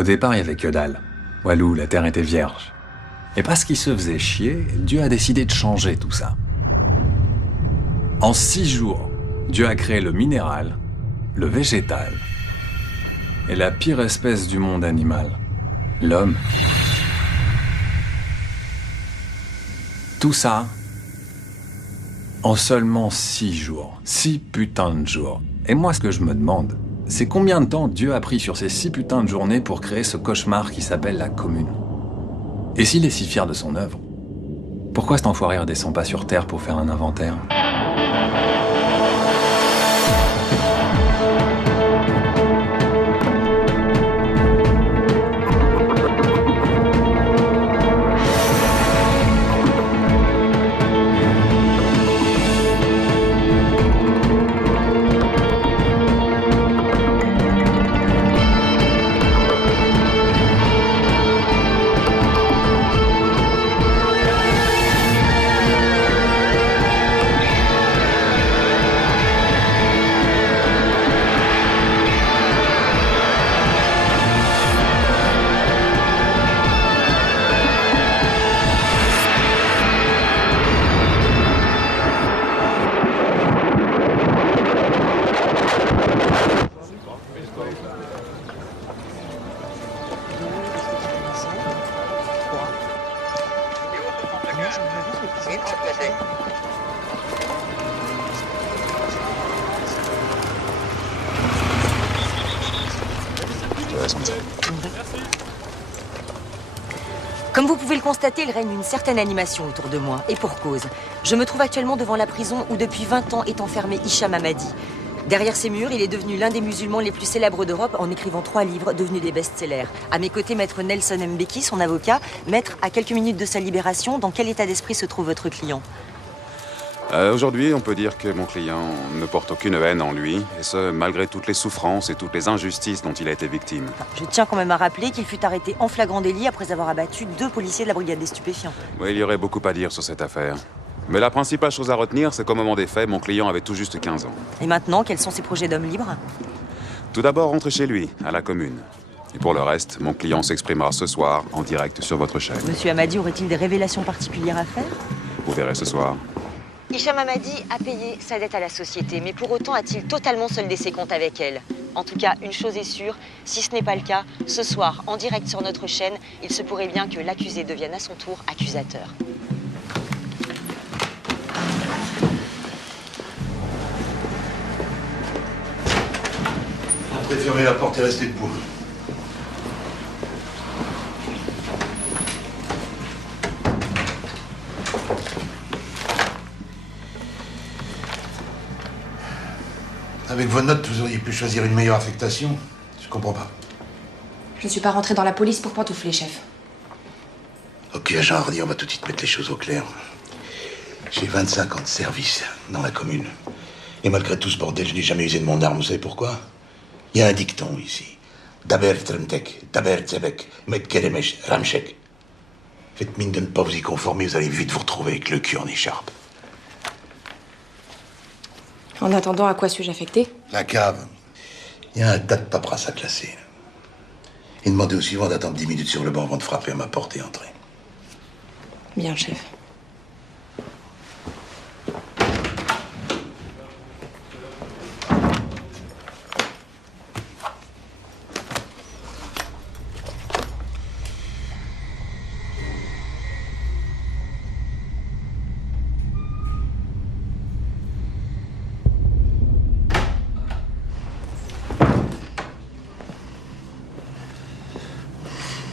Au départ, il n'y avait que dalle. Walou, la terre était vierge. Et parce qu'il se faisait chier, Dieu a décidé de changer tout ça. En 6 jours, Dieu a créé le minéral, le végétal et la pire espèce du monde animal, l'homme. Tout ça en seulement 6 jours. 6 putains de jours. Et moi, ce que je me demande, c'est combien de temps Dieu a pris sur ces 6 putains de journées pour créer ce cauchemar qui s'appelle la commune. Et s'il est si fier de son œuvre, pourquoi cet enfoiré redescend pas sur Terre pour faire un inventaire ? Comme vous pouvez le constater, il règne une certaine animation autour de moi, et pour cause. Je me trouve actuellement devant la prison où depuis 20 ans est enfermé Hicham Ahmadi. Derrière ces murs, il est devenu l'un des musulmans les plus célèbres d'Europe en écrivant 3 livres devenus des best-sellers. À mes côtés, maître Nelson Mbeki, son avocat. Maître, à quelques minutes de sa libération, dans quel état d'esprit se trouve votre client ? Aujourd'hui, on peut dire que mon client ne porte aucune haine en lui, et ce, malgré toutes les souffrances et toutes les injustices dont il a été victime. Je tiens quand même à rappeler qu'il fut arrêté en flagrant délit après avoir abattu 2 policiers de la brigade des stupéfiants. Oui, il y aurait beaucoup à dire sur cette affaire. Mais la principale chose à retenir, c'est qu'au moment des faits, mon client avait tout juste 15 ans. Et maintenant, quels sont ses projets d'homme libre ? Tout d'abord, rentrer chez lui, à la commune. Et pour le reste, mon client s'exprimera ce soir, en direct sur votre chaîne. Monsieur Ahmadi aurait-il des révélations particulières à faire ? Vous verrez ce soir. Hicham Ahmadi a payé sa dette à la société, mais pour autant a-t-il totalement soldé ses comptes avec elle ? En tout cas, une chose est sûre, si ce n'est pas le cas, ce soir, en direct sur notre chaîne, il se pourrait bien que l'accusé devienne à son tour accusateur. On préfère la porte et rester debout. Avec vos notes, vous auriez pu choisir une meilleure affectation. Je comprends pas. Je ne suis pas rentré dans la police pour pantoufler, chef. Ok, agent Hardy, on va tout de suite mettre les choses au clair. J'ai 25 ans de service dans la commune. Et malgré tout ce bordel, je n'ai jamais usé de mon arme. Vous savez pourquoi ? Il y a un dicton ici. Daber Tremtek, Daber Tzebek, Met Keremesh, Ramshek. Faites mine de ne pas vous y conformer, vous allez vite vous retrouver avec le cul en écharpe. En attendant, à quoi suis-je affecté ? La cave. Il y a un tas de paperasses à classer. Et demandez au suivant d'attendre 10 minutes sur le banc avant de frapper à ma porte et entrer. Bien, chef.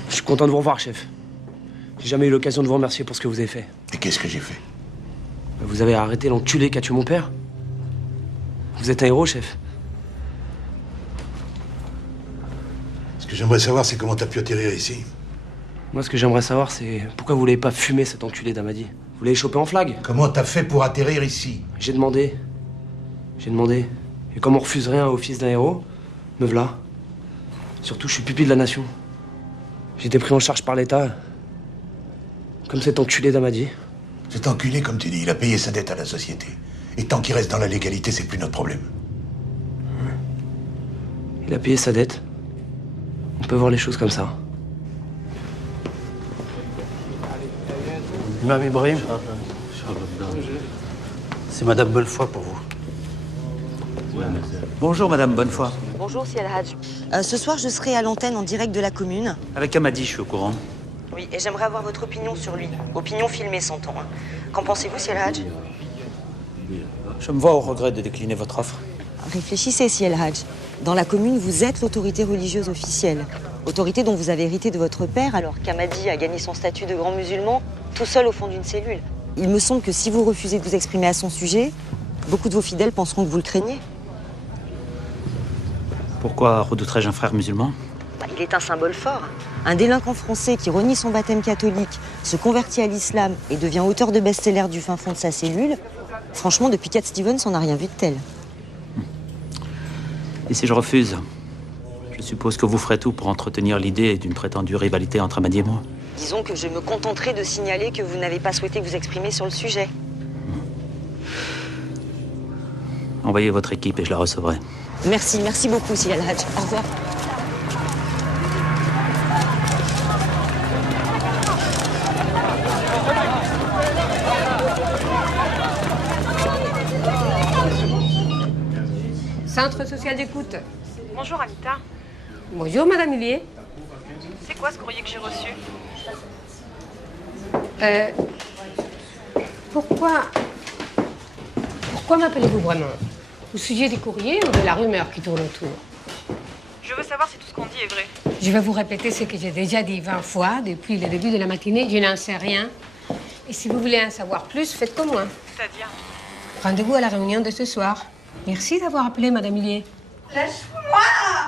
Je suis content de vous revoir, chef. J'ai jamais eu l'occasion de vous remercier pour ce que vous avez fait. Et qu'est-ce que j'ai fait ? Vous avez arrêté l'enculé qui a tué mon père. Vous êtes un héros, chef. Ce que j'aimerais savoir, c'est comment t'as pu atterrir ici. Moi, ce que j'aimerais savoir, c'est pourquoi vous l'avez pas fumé, cet enculé d'Amadi. Vous l'avez chopé en flag. Comment t'as fait pour atterrir ici ? J'ai demandé. Et comme on refuse rien au fils d'un héros, me v'là. Surtout, je suis pupille de la nation. J'ai été pris en charge par l'État. Comme cet enculé d'Amadi. Cet enculé, comme tu dis, il a payé sa dette à la société. Et tant qu'il reste dans la légalité, c'est plus notre problème. Il a payé sa dette. On peut voir les choses comme ça. Imam Ibrahim, c'est Madame Bonnefoy pour vous. Bonjour, Madame Bonnefoy. Bonjour, Si El Hadj. Ce soir, je serai à l'antenne en direct de la commune. Avec Amadi, je suis au courant. Oui, et j'aimerais avoir votre opinion sur lui. Opinion filmée, s'entend. Hein. Qu'en pensez-vous, Si El Hadj? Je me vois au regret de décliner votre offre. Réfléchissez, Si El Hadj. Dans la commune, vous êtes l'autorité religieuse officielle. Autorité dont vous avez hérité de votre père, alors qu'Amadi a gagné son statut de grand musulman, tout seul au fond d'une cellule. Il me semble que si vous refusez de vous exprimer à son sujet, beaucoup de vos fidèles penseront que vous le craignez. Pourquoi redouterais-je un frère musulman? Il est un symbole fort. Un délinquant français qui renie son baptême catholique, se convertit à l'islam et devient auteur de best-seller du fin fond de sa cellule. Franchement, depuis Cat Stevens, on n'a rien vu de tel. Et si je refuse? Je suppose que vous ferez tout pour entretenir l'idée d'une prétendue rivalité entre Amadi et moi. Disons que je me contenterai de signaler que vous n'avez pas souhaité vous exprimer sur le sujet. Envoyez votre équipe et je la recevrai. Merci beaucoup, Si El Hadj. Au revoir. Centre social d'écoute. Bonjour Anita. Bonjour Madame Hillier. C'est quoi ce courrier que j'ai reçu? Pourquoi m'appelez-vous vraiment? Au sujet des courriers ou de la rumeur qui tourne autour? Je veux savoir si tout ce qu'on dit est vrai. Je vais vous répéter ce que j'ai déjà dit 20 fois depuis le début de la matinée. Je n'en sais rien. Et si vous voulez en savoir plus, faites comme moi. C'est-à-dire? Rendez-vous à la réunion de ce soir. Merci d'avoir appelé, Madame Hillier. Laisse-moi!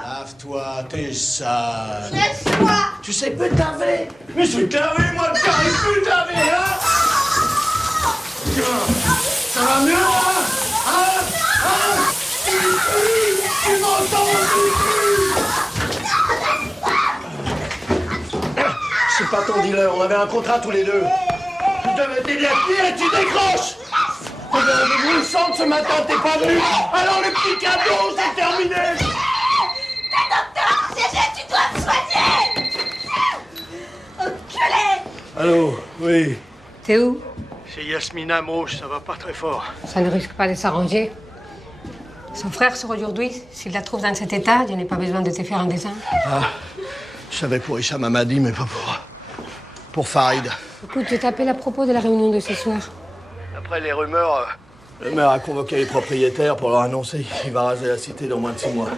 Lave-toi, t'es sale. Laisse-moi! Tu sais plus te laver? Mais je vais te laver, moi, j'arrive plus te laver, hein? Ça va mieux, hein? Tu m'entends, c'est pas ton dealer, on avait un contrat tous les deux. Je devais t'aider à tenir et tu décroches! T'avais rendez-vous le centre ce matin, t'es pas venu! Alors le petit cadeau, c'est terminé! T'es docteur, Gégé, tu dois me soigner! Enculé! Allô, oui. T'es où? C'est Yasmina Mouche, ça va pas très fort. Ça ne risque pas de s'arranger. Son frère sort aujourd'hui. S'il la trouve dans cet état, je n'ai pas besoin de te faire un dessin. Ah, je savais pour Hicham Amadi, mais pas pour Farid. Écoute, je t'appelle à propos de la réunion de ce soir. Après les rumeurs, le maire a convoqué les propriétaires pour leur annoncer qu'il va raser la cité dans moins de 6 mois.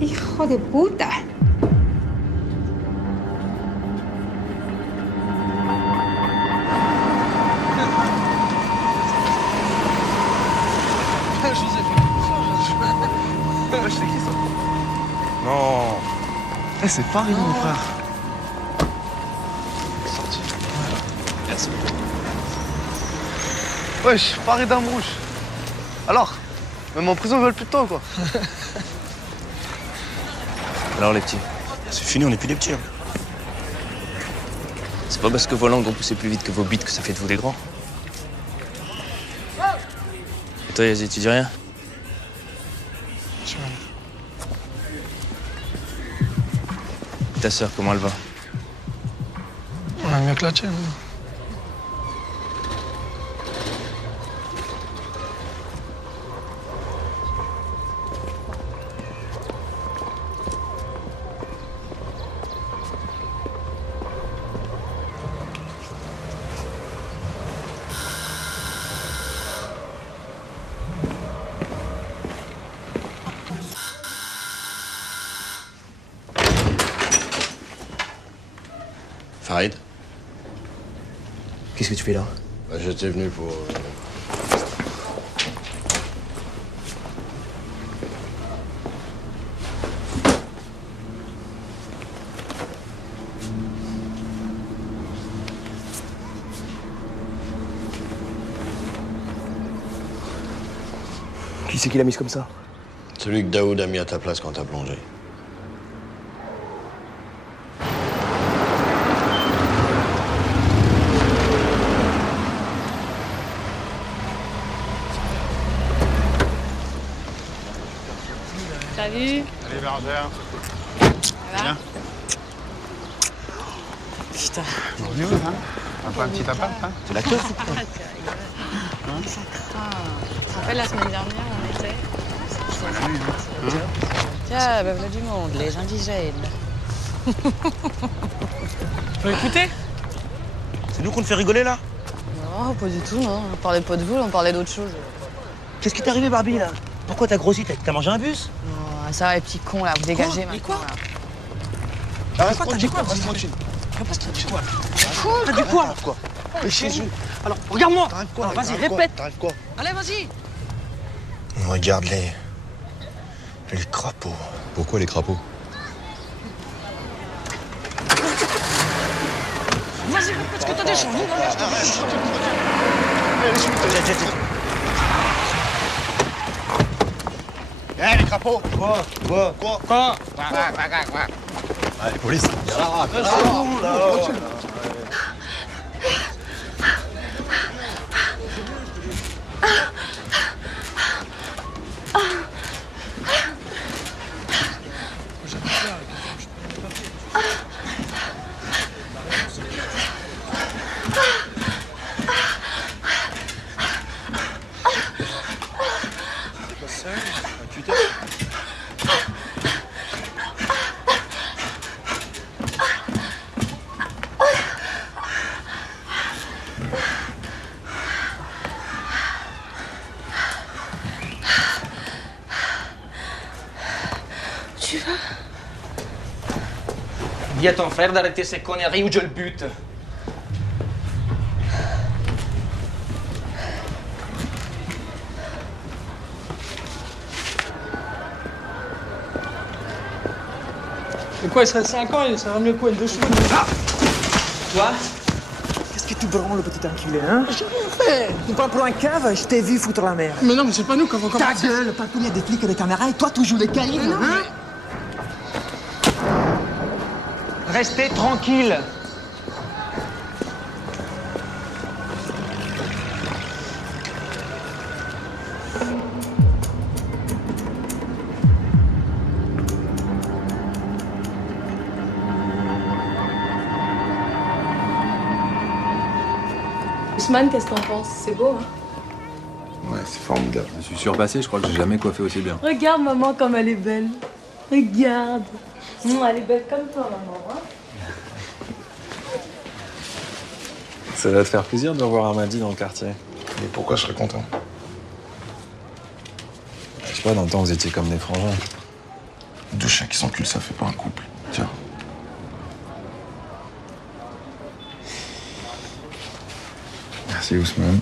Hijo de puta! Non. C'est Farid, mon frère. Sorti. Merci beaucoup. Wesh, Farid Amrouche. Alors, même en prison, ils veulent plus de toi, quoi. Alors, les petits, c'est fini, on n'est plus des petits. Hein. C'est pas parce que vos langues ont poussé plus vite que vos bites que ça fait de vous des grands. Et toi, Yazid, tu dis rien? Ta sœur, comment elle va? On a mieux que la tienne. Farid? Qu'est-ce que tu fais là? J'étais venu pour... Qui c'est qui l'a mise comme ça? Celui que Daoud a mis à ta place quand t'as plongé. Salut. Allez, Bérangère. Viens. Putain. Bienvenue, hein. Un peu un petit appart, hein. C'est la queue. Ça craint. Tu te rappelles, la semaine dernière, on était... Tiens, ben voilà du monde, les indigènes. Faut écouter. C'est nous qu'on te fait rigoler, là? Non, pas du tout, non. On parlait pas de vous, on parlait d'autre chose. Qu'est-ce qui t'est arrivé, Barbie, là? Pourquoi t'as grossi? T'as mangé un bus? Oh, ça va, les petits cons, là, vous dégagez maintenant. Mais quoi? Là. Reste tranquille, reste tranquille. T'as dit quoi? Mais chez eux. Alors, regarde-moi. Quoi? Vas-y, répète. T'arrives quoi? Allez, vas-y. Regarde les crapauds. Pourquoi les crapauds? Vas-y, répète ce que t'as déjà. Eh, les crapauds! Quoi? Allez, police. Tu vas? Dis à ton frère d'arrêter ces conneries ou je le bute. Et quoi, il serait 5 ans, il serait mieux quoi, une 2 cheveux. Toi? Qu'est-ce que tu branles, le petit enculé, hein? J'ai rien fait! Tu me prends pour un cave, je t'ai vu foutre la merde. Mais non, mais c'est pas nous qui avons Ta commencé. gueule, pas qu'il y a des flics et des caméras, et toi, tu joues les caïds, hein? Restez tranquille. Ousmane, qu'est-ce que t'en penses? C'est beau, hein? Ouais, c'est formidable. Je suis surpassé, je crois que j'ai jamais coiffé aussi bien. Regarde maman comme elle est belle. Regarde. Elle est belle comme toi, maman. Hein? Ça va te faire plaisir de revoir Amadi dans le quartier. Mais pourquoi je serais content? Je sais pas, dans le temps, vous étiez comme des frangins. Deux chiens qui s'enculent, ça fait pas un couple. Tiens. Merci Ousmane.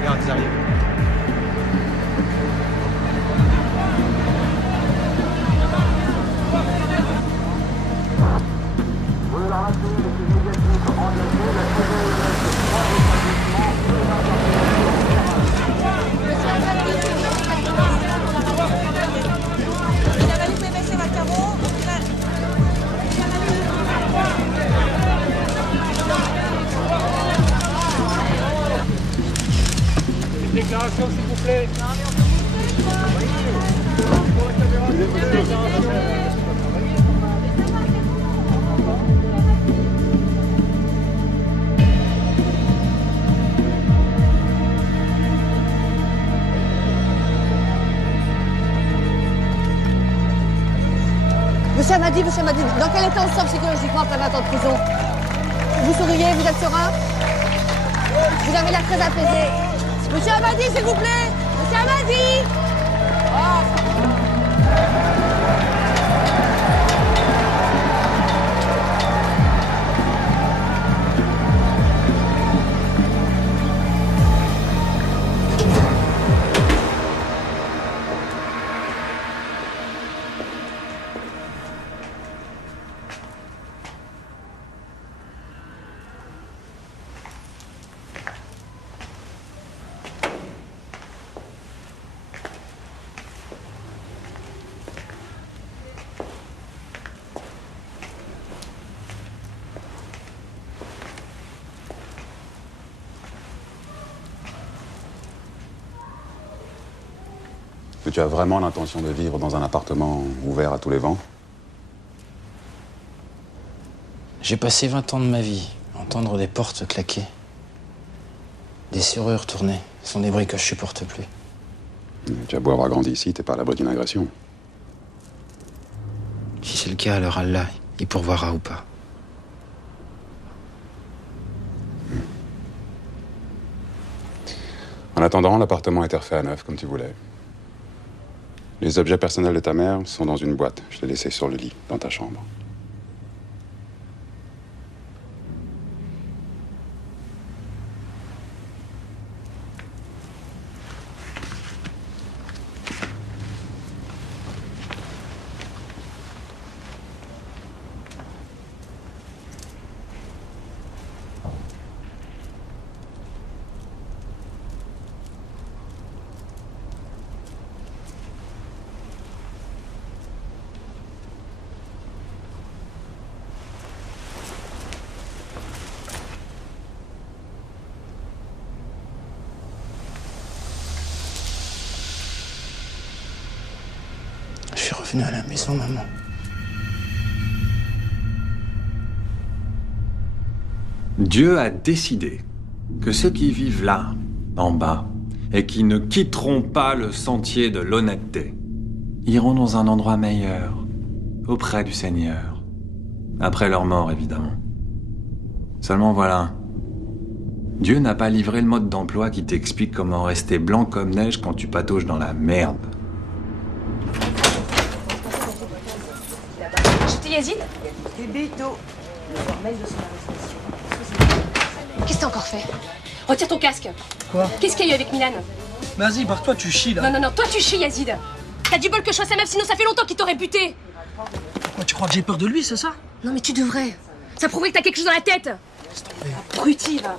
Regarde, ils arrivent. Déclaration, s'il vous plaît. Monsieur Amadi, dans quel état on sort psychologiquement après 20 ans de prison? Vous souriez, vous êtes serein? Vous avez l'air très apaisé. Monsieur Amadi, s'il vous plaît! Monsieur Amadi! Que tu as vraiment l'intention de vivre dans un appartement ouvert à tous les vents? J'ai passé 20 ans de ma vie à entendre des portes claquer, des serrures tourner. Ce sont des bruits que je supporte plus. Tu as beau avoir grandi ici, t'es pas à l'abri d'une agression. Si c'est le cas, alors Allah, il pourvoira ou pas. En attendant, l'appartement a été refait à neuf, comme tu voulais. Les objets personnels de ta mère sont dans une boîte. Je l'ai laissé sur le lit, dans ta chambre. Je suis revenu à la maison, maman. Dieu a décidé que ceux qui vivent là, en bas, et qui ne quitteront pas le sentier de l'honnêteté, iront dans un endroit meilleur, auprès du Seigneur. Après leur mort, évidemment. Seulement voilà, Dieu n'a pas livré le mode d'emploi qui t'explique comment rester blanc comme neige quand tu patauges dans la merde. J'étais Yazid? Et Bito. Le formel de son arrestation. Qu'est-ce que t'as encore fait? Retire ton casque. Quoi? Qu'est-ce qu'il y a eu avec Milan? Vas-y, barre-toi, tu chies là. Non, non, non, toi tu chies, Yazid. T'as du bol que je sois sa meuf, sinon ça fait longtemps qu'il t'aurait buté. Pourquoi tu crois que j'ai peur de lui, c'est ça? Non, mais tu devrais. Ça prouverait que t'as quelque chose dans la tête. Abruti, va.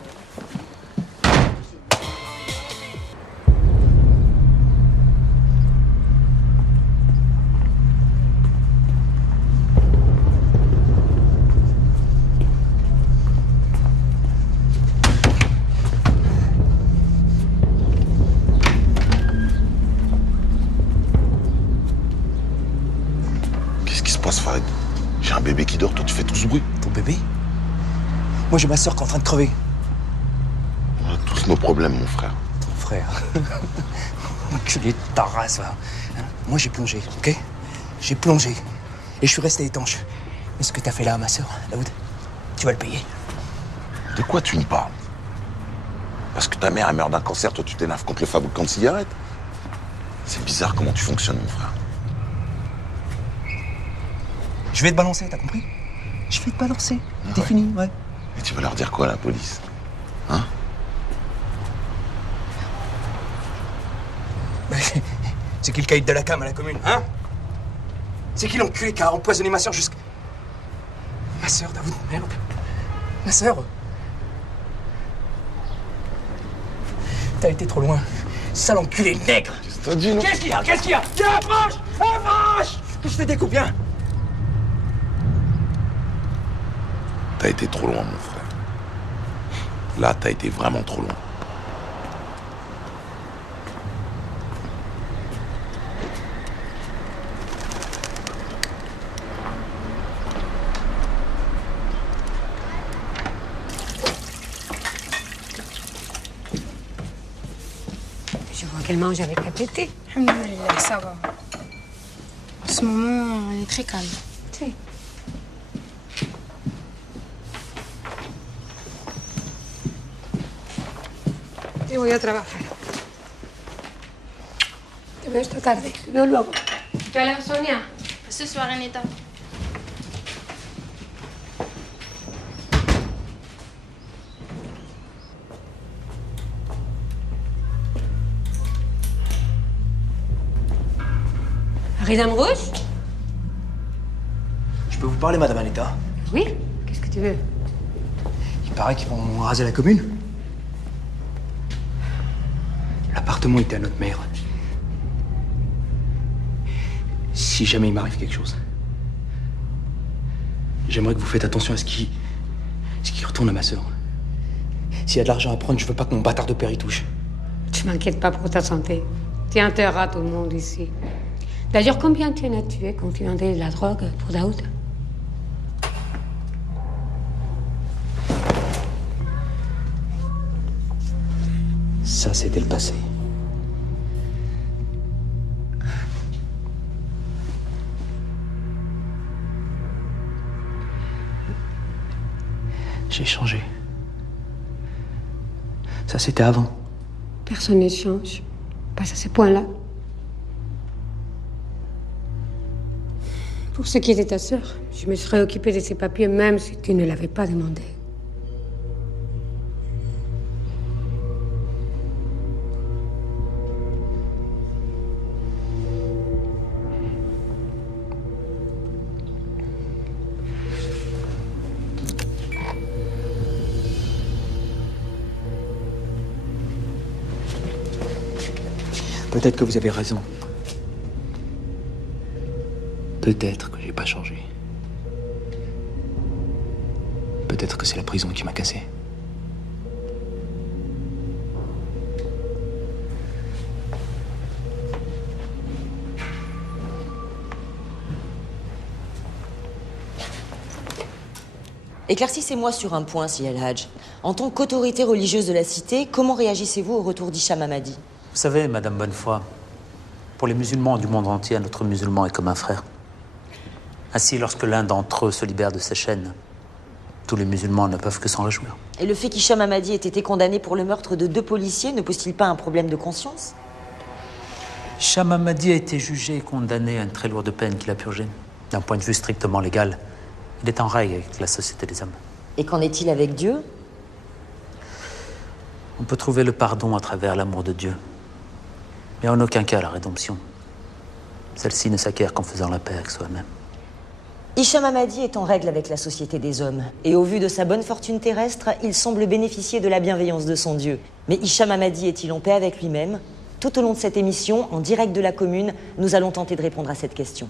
Farid. J'ai un bébé qui dort, toi tu fais tout ce bruit. Ton bébé? Moi j'ai ma sœur qui est en train de crever. On a tous nos problèmes, mon frère. Ton frère? Enculé de ta race, va. Hein? Moi j'ai plongé, ok? J'ai plongé. Et je suis resté étanche. Mais ce que t'as fait là à ma sœur, Daoud, tu vas le payer. De quoi tu me parles? Parce que ta mère elle meurt d'un cancer, toi tu t'énerves contre le fabricant de cigarettes? C'est bizarre comment tu fonctionnes, mon frère. Je vais te balancer, t'as compris? Je vais te balancer. T'es fini, ouais. Et tu vas leur dire quoi à la police? Hein? C'est qui le caïd de la cam à la commune, hein? C'est qui l'enculé qui a empoisonné ma sœur jusqu'à... Ma sœur, Daoud, merde. Ma sœur. T'as été trop loin. Sale enculé nègre. Qu'est-ce qu'il y a? Qu'est-ce qu'il y a? Viens, approche! Approche! Je te découpe, viens. T'as été trop loin, mon frère. Là, t'as été vraiment trop loin. Je vois qu'elle mange avec appétit. Alhamdoulilah, ça va. En ce moment, elle est très calme. Si. Te voy a trabajar. Te veo esta tarde. Te veo luego. ¿Qué hablas, Sonia? Ce soir, Anita. Ridam Rouge? Je peux vous parler, madame Anita? Oui. Qu'est-ce que tu veux? Il paraît qu'ils vont raser la commune. L'appartement était à notre mère. Si jamais il m'arrive quelque chose, j'aimerais que vous faites attention à ce qui retourne à ma sœur. S'il y a de l'argent à prendre, je veux pas que mon bâtard de père y touche. Tu m'inquiètes pas pour ta santé. Tu enterreras tout le monde ici. D'ailleurs, combien tu en as tué quand tu vendais de la drogue pour Daoud? Ça, c'était le passé. J'ai changé. Ça, c'était avant. Personne ne change. Pas à ce point-là. Pour ce qui était ta sœur, je me serais occupée de ses papiers même si tu ne l'avais pas demandé. Peut-être que vous avez raison. Peut-être que j'ai pas changé. Peut-être que c'est la prison qui m'a cassé. Éclaircissez-moi sur un point, si El-Hadj. En tant qu'autorité religieuse de la cité, comment réagissez-vous au retour d'Hicham Hamadi? Vous savez, Madame Bonnefoy, pour les musulmans du monde entier, un autre musulman est comme un frère. Ainsi, lorsque l'un d'entre eux se libère de ses chaînes, tous les musulmans ne peuvent que s'en réjouir. Et le fait qu'Hicham Hamadi ait été condamné pour le meurtre de 2 policiers ne pose-t-il pas un problème de conscience? Hicham Hamadi a été jugé et condamné à une très lourde peine qu'il a purgée. D'un point de vue strictement légal, il est en règle avec la société des hommes. Et qu'en est-il avec Dieu? On peut trouver le pardon à travers l'amour de Dieu, mais en aucun cas la rédemption. Celle-ci ne s'acquiert qu'en faisant la paix avec soi-même. Hicham Hamadi est en règle avec la société des hommes. Et au vu de sa bonne fortune terrestre, il semble bénéficier de la bienveillance de son Dieu. Mais Hicham Hamadi est-il en paix avec lui-même? Tout au long de cette émission, en direct de la commune, nous allons tenter de répondre à cette question.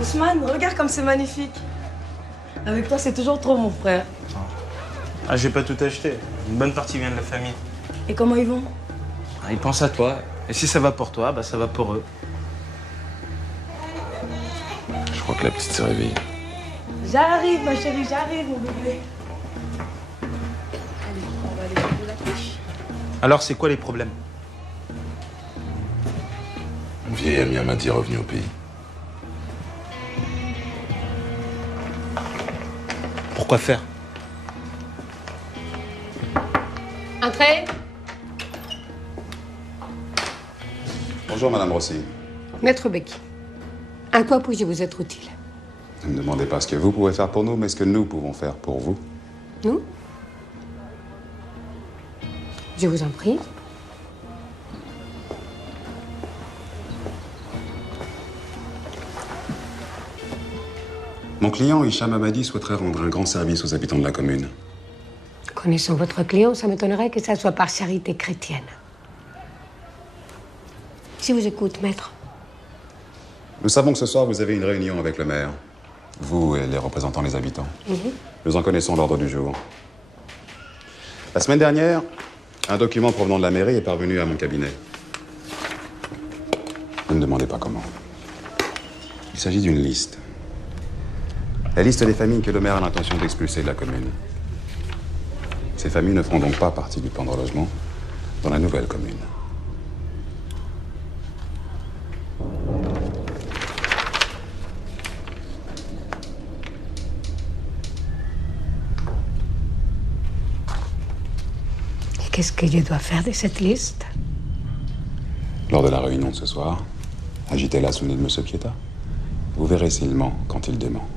Ousmane, regarde comme c'est magnifique. Avec toi, c'est toujours trop, mon frère. Ah, j'ai pas tout acheté. Une bonne partie vient de la famille. Et comment ils vont? Ils pensent à toi. Et si ça va pour toi, bah ça va pour eux. Je crois que la petite s'est réveillée. J'arrive, ma chérie, j'arrive, mon bébé. Allez, on va aller prendre la couche. Alors, c'est quoi les problèmes? Mon vieil ami Hamadi est revenu au pays. Quoi faire? Entrez. Bonjour, Madame Rossi. Maître Becky, à quoi puis-je vous être utile? Ne me demandez pas ce que vous pouvez faire pour nous, mais ce que nous pouvons faire pour vous. Nous? Je vous en prie. Mon client, Hicham Hamadi, souhaiterait rendre un grand service aux habitants de la commune. Connaissant votre client, ça m'étonnerait que ça soit par charité chrétienne. Je vous écoute, maître. Nous savons que ce soir, vous avez une réunion avec le maire. Vous et les représentants des habitants. Nous en connaissons l'ordre du jour. La semaine dernière, un document provenant de la mairie est parvenu à mon cabinet. Ne me demandez pas comment. Il s'agit d'une liste. La liste des familles que le maire a l'intention d'expulser de la commune. Ces familles ne feront donc pas partie du plan de relogement dans la nouvelle commune. Et qu'est-ce que je dois faire de cette liste? Lors de la réunion de ce soir, agitez-la sous le nez de M. Pietà. Vous verrez s'il ment quand il dément.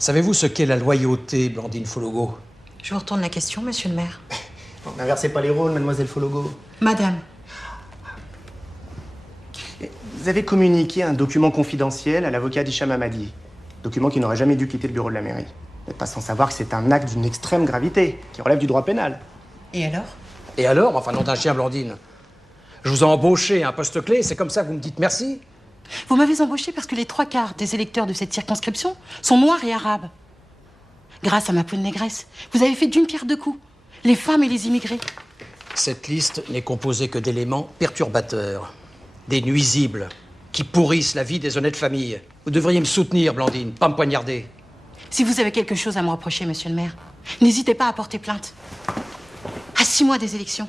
Savez-vous ce qu'est la loyauté, Blandine Fologo? Je vous retourne la question, monsieur le maire. N'inversez pas les rôles, mademoiselle Fologo. Madame. Vous avez communiqué un document confidentiel à l'avocat d'Hicham Hamadi. Document qui n'aurait jamais dû quitter le bureau de la mairie. Vous n'êtes pas sans savoir que c'est un acte d'une extrême gravité, qui relève du droit pénal. Et alors? Et alors? Enfin, nom d'un chien, Blandine. Je vous ai embauché à un poste clé, c'est comme ça que vous me dites merci? Vous m'avez embauché parce que les 3/4 des électeurs de cette circonscription sont noirs et arabes. Grâce à ma peau de négresse, vous avez fait d'une pierre deux coups. Les femmes et les immigrés. Cette liste n'est composée que d'éléments perturbateurs, des nuisibles, qui pourrissent la vie des honnêtes familles. Vous devriez me soutenir, Blandine, pas me poignarder. Si vous avez quelque chose à me reprocher, monsieur le maire, n'hésitez pas à porter plainte. À 6 mois des élections,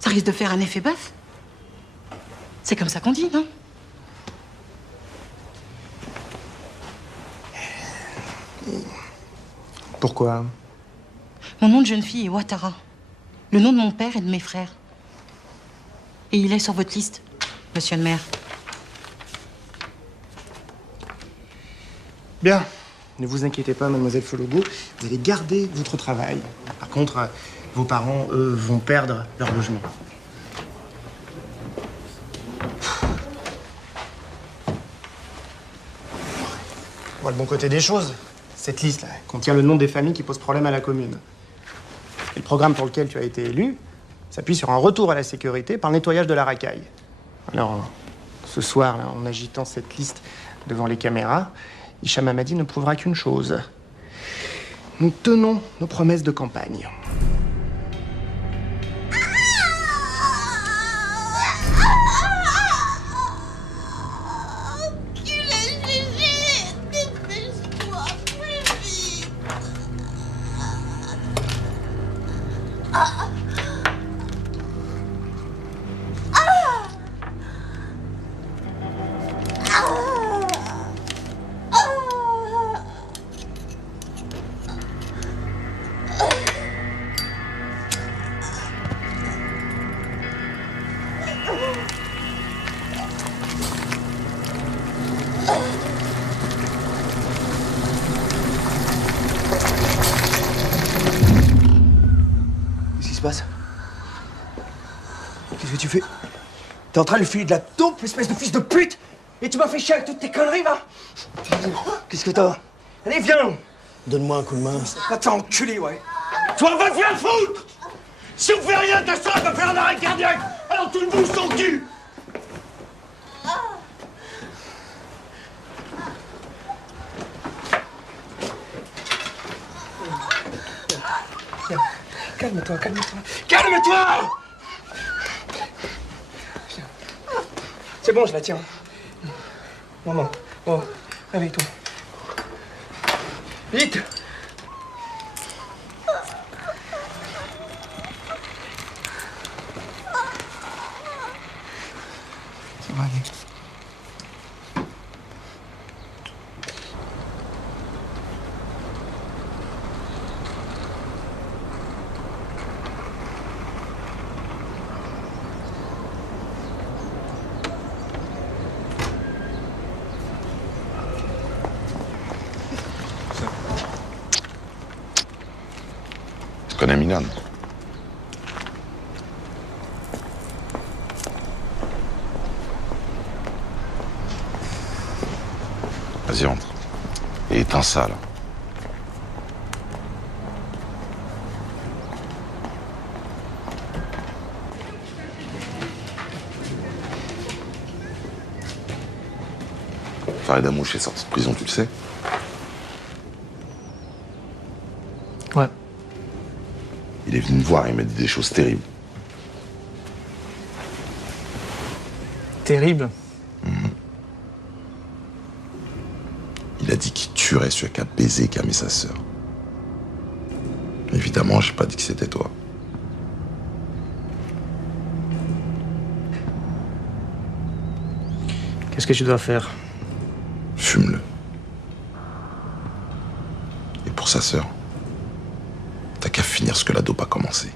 ça risque de faire un effet bœuf. C'est comme ça qu'on dit, non? Pourquoi? Mon nom de jeune fille est Ouattara. Le nom de mon père et de mes frères. Et il est sur votre liste, monsieur le maire. Bien. Ne vous inquiétez pas, mademoiselle Fologo. Vous allez garder votre travail. Par contre, vos parents, eux, vont perdre leur logement. On voit le bon côté des choses. Cette liste-là contient le nom des familles qui posent problème à la commune. Et le programme pour lequel tu as été élu s'appuie sur un retour à la sécurité par le nettoyage de la racaille. Alors, ce soir, là, en agitant cette liste devant les caméras, Hicham Hamadi ne prouvera qu'une chose. Nous tenons nos promesses de campagne. Qu'est-ce qui se passe? Qu'est-ce que tu fais? T'es en train de lui filer de la taupe, espèce de fils de pute! Et tu m'as fait chier avec toutes tes conneries, va! Qu'est-ce que t'as? Allez, viens! Donne-moi un coup de main. Va t'enculer, ouais! Toi, va te faire foutre! Si on fait rien, ta soeur va faire un arrêt cardiaque! Alors tu le bouges ton cul! Calme-toi, calme-toi. Calme-toi! C'est bon, je la tiens. Maman, oh, réveille-toi. Vite! C'est bon. va aller. Tu connais Milan? Vas-y, entre. Et éteins ça, là. Farid Amouche est sorti de prison, tu le sais? Ouais. Il est venu me voir, il m'a dit des choses terribles. Terrible. Il a dit qu'il tuerait celui qui a baisé et qui a mis sa sœur. Évidemment, j'ai pas dit que c'était toi. Qu'est-ce que tu dois faire? Fume-le. Et pour sa sœur, t'as qu'à finir ce que la dope a commencé.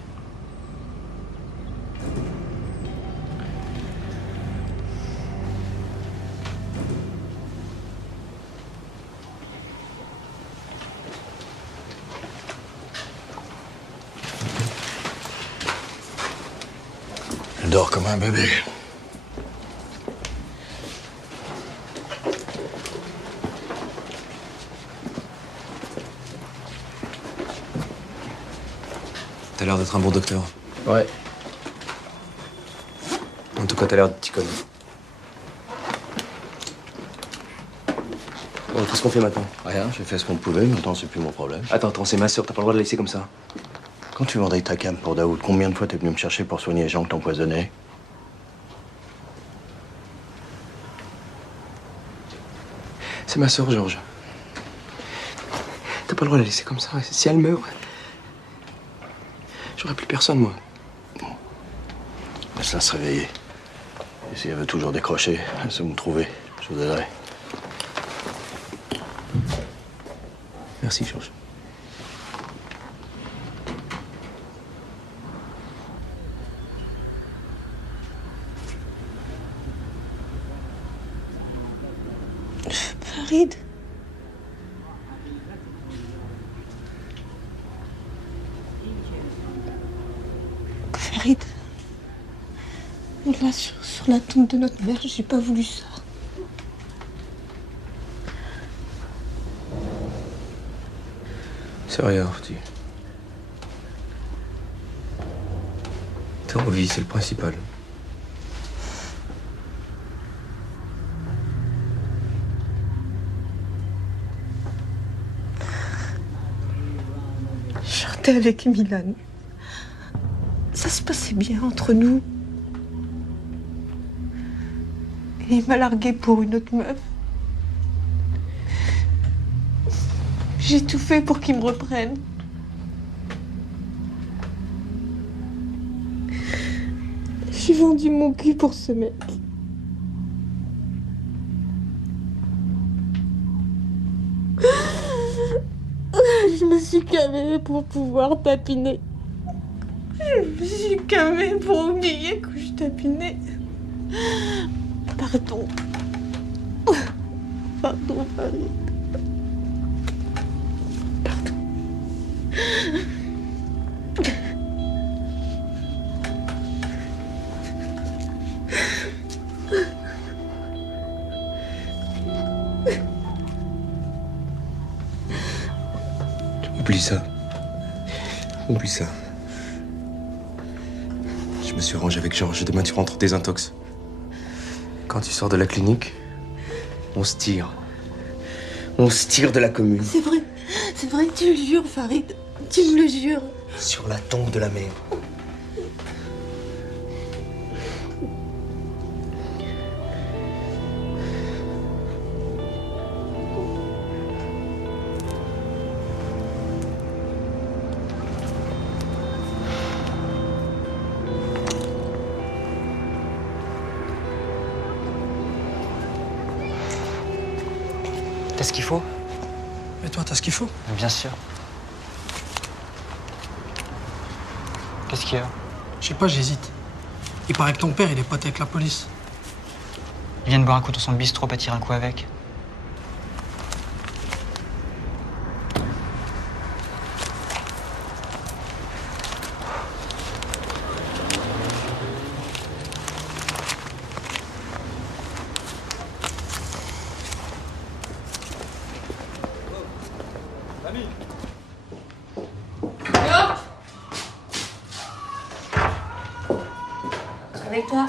Elle dort comme un bébé. T'as l'air d'être un bon docteur. Ouais. En tout cas, t'as l'air de t'y connaître. Bon, qu'est-ce qu'on fait maintenant? Rien, j'ai fait ce qu'on pouvait, maintenant c'est plus mon problème. Attends, c'est ma sœur, t'as pas le droit de la laisser comme ça. Quand tu vendais ta cam pour Daoud, combien de fois t'es venu me chercher pour soigner les gens que t'empoisonnais? C'est ma sœur, Georges. T'as pas le droit de la laisser comme ça. Si elle meurt, j'aurai plus personne, moi. Laisse-la se réveiller. Et si elle veut toujours décrocher, elle sait où me trouver. Je vous aiderai. Merci, Georges. Farid. Farid. Là, sur la tombe de notre mère, j'ai pas voulu ça. C'est rien, Artie. T'es en vie, c'est le principal. Je sortais avec Milan. Ça se passait bien entre nous. Et il m'a larguée pour une autre meuf. J'ai tout fait pour qu'il me reprenne. J'ai vendu mon cul pour ce mec. Je me suis camée pour pouvoir tapiner. Je me suis camée pour oublier que je tapinais. Pardon. Pardon, Farid. Oublie ça. Oublie ça. Je me suis arrangé avec Georges. Demain, tu rentres désintox. Quand tu sors de la clinique, on se tire. On se tire de la commune. C'est vrai, tu le jures, Farid. Tu me le jures. Sur la tombe de la mère. T'as ce qu'il faut? Et toi, t'as ce qu'il faut? Bien sûr. Qu'est-ce qu'il y a? Je sais pas, j'hésite. Il paraît que ton père, il est pote avec la police. Il vient de boire un coup dans son bistrot, pas tirer un coup avec. Avec toi.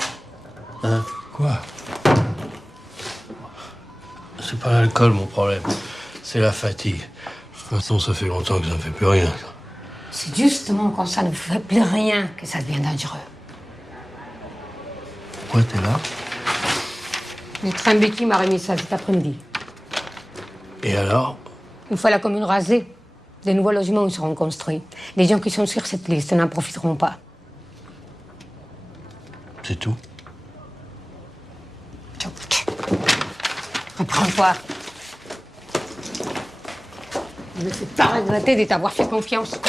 Hein? Quoi? C'est pas l'alcool, mon problème. C'est la fatigue. Maintenant, ça fait longtemps que ça ne fait plus rien. C'est justement quand ça ne fait plus rien que ça devient dangereux. Pourquoi t'es là? Le train Becky m'a remis ça cet après-midi. Et alors? Une fois la commune rasée, des nouveaux logements seront construits. Les gens qui sont sur cette liste n'en profiteront pas. C'est tout? Reprends-toi. Ne me fais pas regretter de t'avoir fait confiance.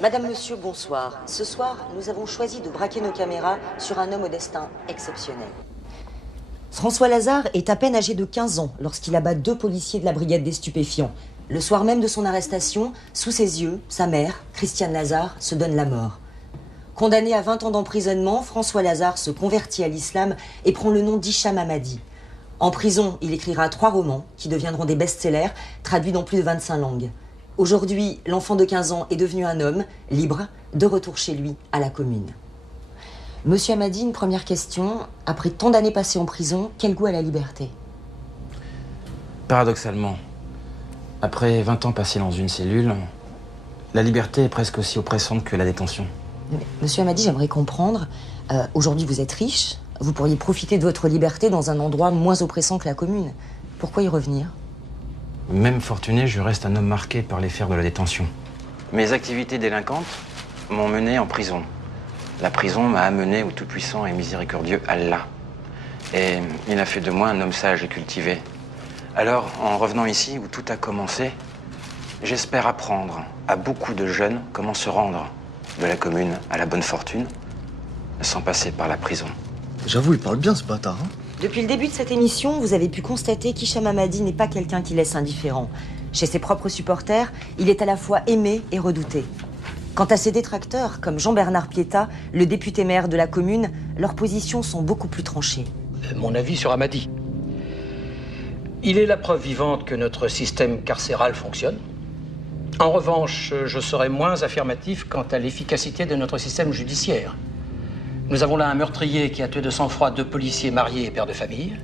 Madame, monsieur, bonsoir. Ce soir, nous avons choisi de braquer nos caméras sur un homme au destin exceptionnel. François Lazare est à peine âgé de 15 ans lorsqu'il abat 2 policiers de la brigade des stupéfiants. Le soir même de son arrestation, sous ses yeux, sa mère, Christiane Lazare, se donne la mort. Condamné à 20 ans d'emprisonnement, François Lazare se convertit à l'islam et prend le nom d'Hicham Hamadi. En prison, il écrira 3 romans qui deviendront des best-sellers, traduits dans plus de 25 langues. Aujourd'hui, l'enfant de 15 ans est devenu un homme, libre, de retour chez lui, à la commune. Monsieur Hamadi, une première question. Après tant d'années passées en prison, quel goût à la liberté? Paradoxalement, après 20 ans passés dans une cellule, la liberté est presque aussi oppressante que la détention. Monsieur Hamadi, j'aimerais comprendre. Aujourd'hui, vous êtes riche. Vous pourriez profiter de votre liberté dans un endroit moins oppressant que la commune. Pourquoi y revenir? Même fortuné, je reste un homme marqué par les fers de la détention. Mes activités délinquantes m'ont mené en prison. La prison m'a amené au tout-puissant et miséricordieux Allah. Et il a fait de moi un homme sage et cultivé. Alors, en revenant ici, où tout a commencé, j'espère apprendre à beaucoup de jeunes comment se rendre de la commune à la bonne fortune, sans passer par la prison. J'avoue, il parle bien, ce bâtard. Hein. Depuis le début de cette émission, vous avez pu constater qu'Hicham Hamadi n'est pas quelqu'un qui laisse indifférent. Chez ses propres supporters, il est à la fois aimé et redouté. Quant à ses détracteurs, comme Jean-Bernard Pietta, le député maire de la commune, leurs positions sont beaucoup plus tranchées. Mon avis sur Hamadi. Il est la preuve vivante que notre système carcéral fonctionne. En revanche, je serai moins affirmatif quant à l'efficacité de notre système judiciaire. Nous avons là un meurtrier qui a tué de sang-froid 2 policiers mariés et pères de famille.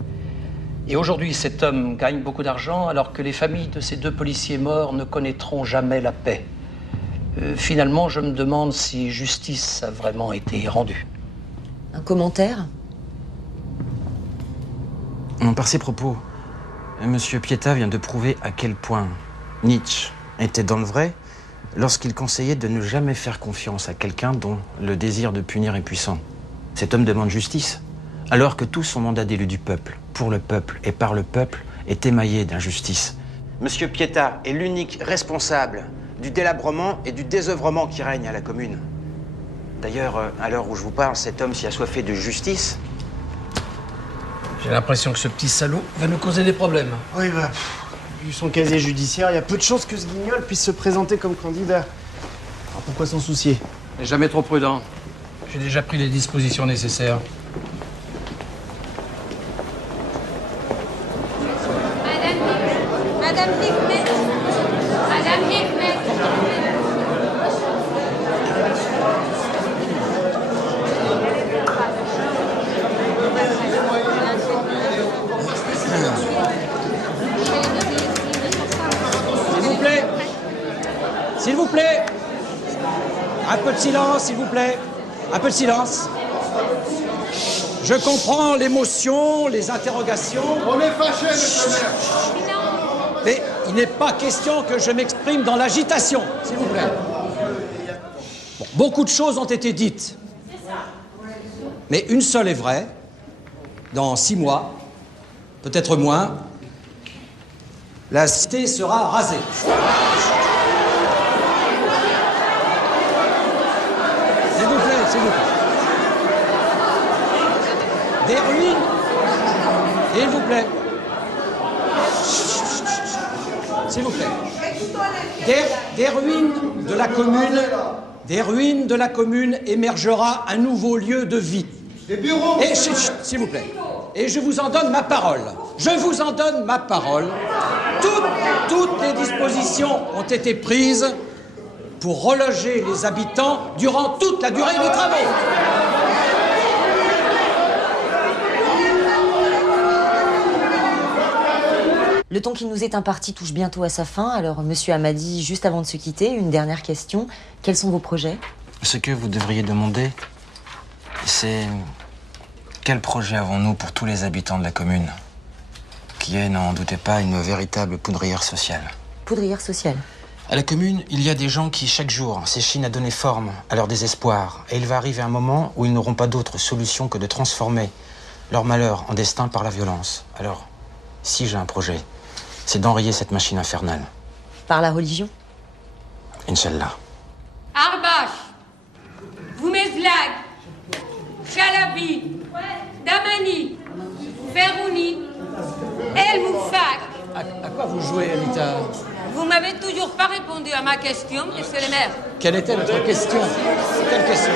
Et aujourd'hui, cet homme gagne beaucoup d'argent alors que les familles de ces 2 policiers morts ne connaîtront jamais la paix. Finalement, je me demande si justice a vraiment été rendue. Un commentaire? Par ses propos, Monsieur Pietta vient de prouver à quel point Nietzsche était dans le vrai lorsqu'il conseillait de ne jamais faire confiance à quelqu'un dont le désir de punir est puissant. Cet homme demande justice, alors que tout son mandat d'élu du peuple, pour le peuple et par le peuple, est émaillé d'injustice. Monsieur Pietta est l'unique responsable du délabrement et du désœuvrement qui règne à la commune. D'ailleurs, à l'heure où je vous parle, cet homme s'y assoiffé de justice. J'ai l'impression que ce petit salaud va nous causer des problèmes. Oui, bah, vu son casier judiciaire, il y a peu de chances que ce guignol puisse se présenter comme candidat. Alors pourquoi s'en soucier? Jamais trop prudent. J'ai déjà pris les dispositions nécessaires. Madame Nickmet. Madame Nickmet. S'il vous plaît. Un peu de silence, s'il vous plaît. Un peu de silence. Je comprends l'émotion, les interrogations. On est fâchés, monsieur le maire. Mais il n'est pas question que je m'exprime dans l'agitation, s'il vous plaît. Bon, Beaucoup de choses ont été dites. Mais une seule est vraie. Dans 6 mois, peut-être moins, la cité sera rasée. S'il vous plaît, s'il vous plaît. Des ruines, s'il vous plaît. S'il vous plaît. Des ruines de la commune, des ruines de la commune émergera un nouveau lieu de vie. Des bureaux. Et s'il vous plaît. Et je vous en donne ma parole. Je vous en donne ma parole. Toutes les dispositions ont été prises pour reloger les habitants durant toute la durée des travaux. Le temps qui nous est imparti touche bientôt à sa fin, alors Monsieur Hamadi, juste avant de se quitter, une dernière question. Quels sont vos projets? Ce que vous devriez demander, c'est quel projet avons-nous pour tous les habitants de la commune, qui est, n'en doutez pas, une véritable poudrière sociale. Poudrière sociale. À la commune, il y a des gens qui, chaque jour, s'échinent à donner forme à leur désespoir. Et il va arriver un moment où ils n'auront pas d'autre solution que de transformer leur malheur en destin par la violence. Alors, si j'ai un projet, c'est d'enrayer cette machine infernale. Par la religion? Inch'Allah. Arbash, Boumezlag, Chalabi, Damani, Ferouni, El Moufak. À quoi vous jouez, Anita? Vous m'avez toujours pas répondu à ma question, monsieur le maire. Quelle était votre question? Quelle question?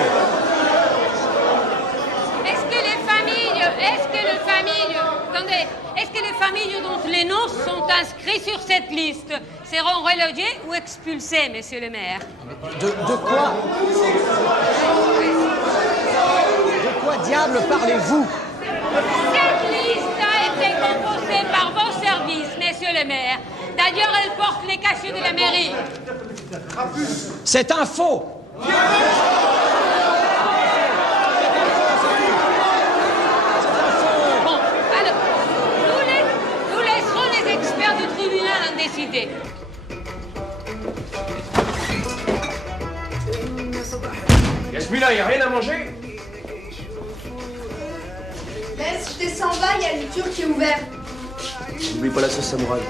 Est-ce que les familles dont les noms sont inscrits sur cette liste seront relogées ou expulsées, monsieur le maire? De quoi? De quoi diable parlez-vous? Cette liste a été composée par vos services, monsieur le maire. D'ailleurs, elle porte les cachets de la mairie. C'est un faux! Nous laisserons les experts du tribunal en décider. Yasmina, y a rien à manger? Laisse, je descends bas, il y a le tour qui est ouvert. N'oublie pas la sauce samouraï.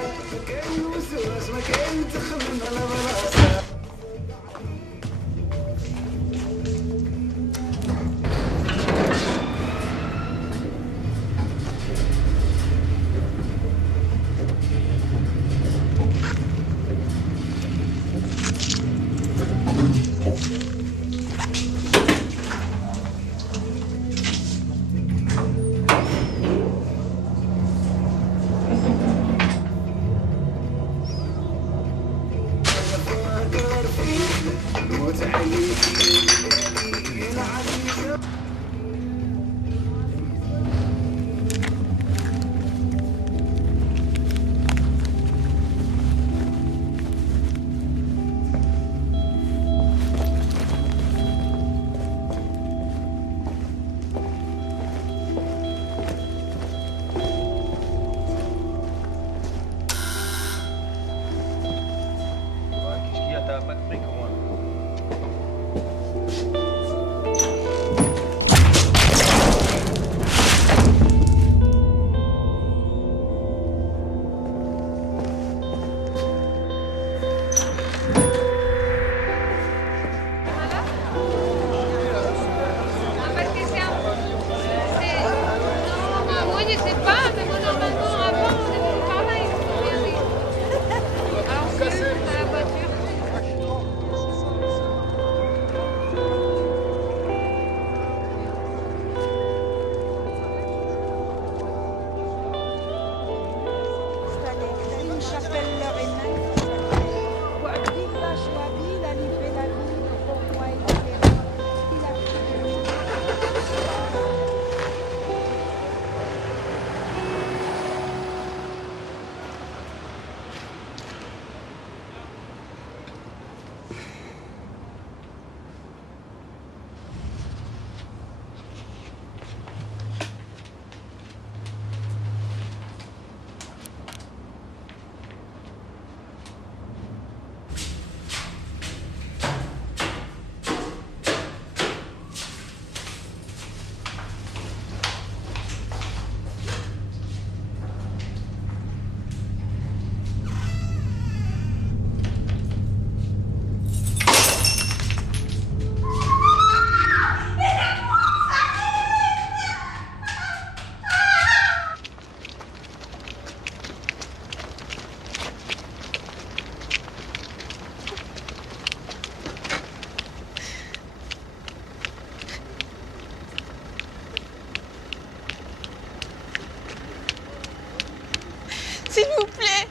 vous plaît.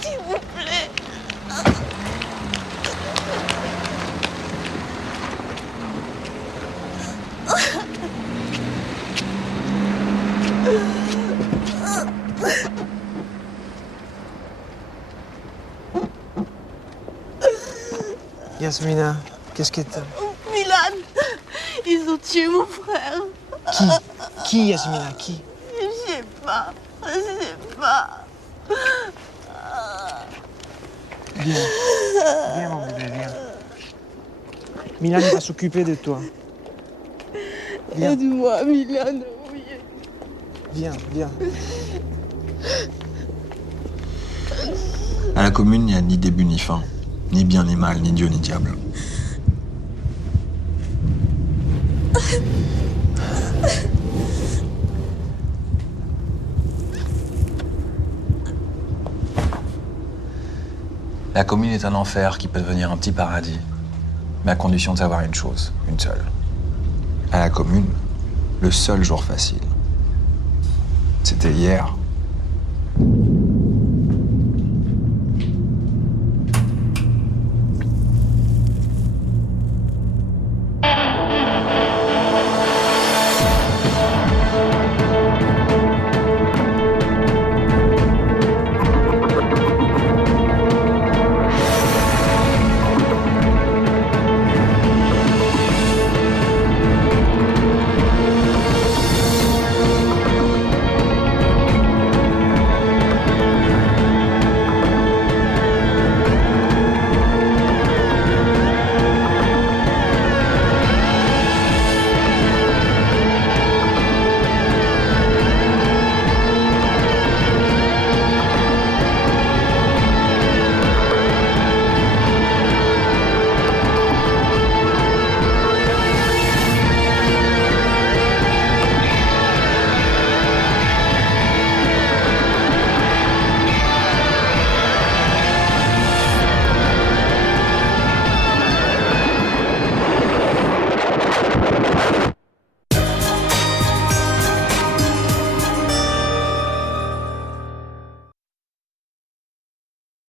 S'il vous plaît. Yasmina, qu'est-ce que t'as? Milan, ils ont tué mon frère. Qui, Yasmina, qui? Je sais pas. Viens mon bébé, viens. Milan va s'occuper de toi. Viens. Aide-moi, Milan. Oui. Viens. À la commune, il n'y a ni début ni fin, ni bien ni mal, ni Dieu ni diable. La commune est un enfer qui peut devenir un petit paradis, mais à condition de savoir une chose, une seule. À la commune, le seul jour facile, c'était hier.